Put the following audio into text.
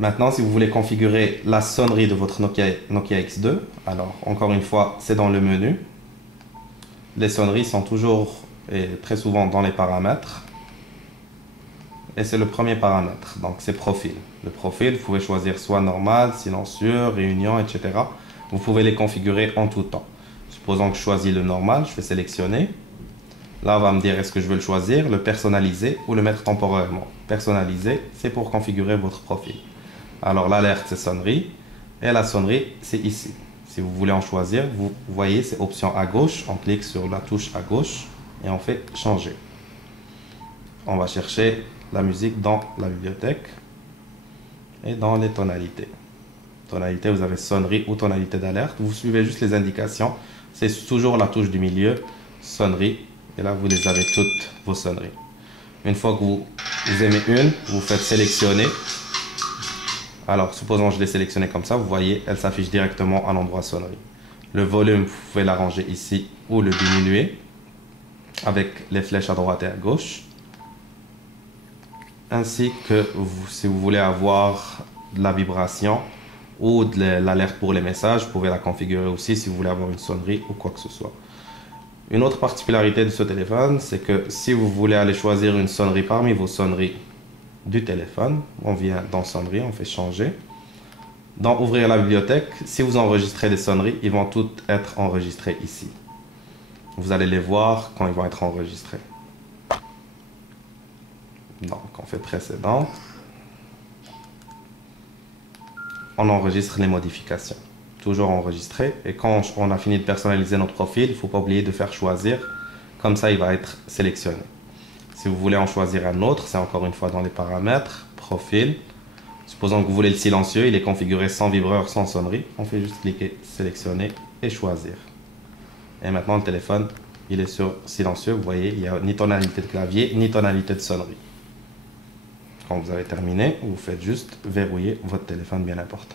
Maintenant, si vous voulez configurer la sonnerie de votre Nokia X2, alors encore une fois, c'est dans le menu. Les sonneries sont toujours et très souvent dans les paramètres. Et c'est le premier paramètre, donc c'est profil. Le profil, vous pouvez choisir soit normal, silencieux, réunion, etc. Vous pouvez les configurer en tout temps. Supposons que je choisis le normal, je vais sélectionner. Là, on va me dire est-ce que je veux le choisir, le personnaliser ou le mettre temporairement. Personnaliser, c'est pour configurer votre profil. Alors l'alerte, c'est sonnerie. Et la sonnerie, c'est ici. Si vous voulez en choisir, vous voyez, c'est option à gauche. On clique sur la touche à gauche et on fait changer. On va chercher la musique dans la bibliothèque et dans les tonalités. Tonalité, vous avez sonnerie ou tonalité d'alerte. Vous suivez juste les indications. C'est toujours la touche du milieu, sonnerie. Et là, vous les avez toutes vos sonneries. Une fois que vous aimez une, vous faites sélectionner. Alors, supposons que je l'ai sélectionné comme ça, vous voyez, elle s'affiche directement à l'endroit sonnerie. Le volume, vous pouvez l'arranger ici ou le diminuer avec les flèches à droite et à gauche. Ainsi que si vous voulez avoir de la vibration ou de l'alerte pour les messages, vous pouvez la configurer aussi si vous voulez avoir une sonnerie ou quoi que ce soit. Une autre particularité de ce téléphone, c'est que si vous voulez aller choisir une sonnerie parmi vos sonneries du téléphone, on vient dans sonnerie, on fait changer. Dans ouvrir la bibliothèque, si vous enregistrez des sonneries, ils vont toutes être enregistrées ici. Vous allez les voir quand ils vont être enregistrés. Donc, on fait précédent. On enregistre les modifications. Toujours enregistré. Et quand on a fini de personnaliser notre profil, il ne faut pas oublier de faire choisir. Comme ça, il va être sélectionné. Si vous voulez en choisir un autre, c'est encore une fois dans les paramètres, profil. Supposons que vous voulez le silencieux, il est configuré sans vibreur, sans sonnerie. On fait juste cliquer, sélectionner et choisir. Et maintenant, le téléphone, il est sur silencieux. Vous voyez, il n'y a ni tonalité de clavier, ni tonalité de sonnerie. Quand vous avez terminé, vous faites juste verrouiller votre téléphone, bien important.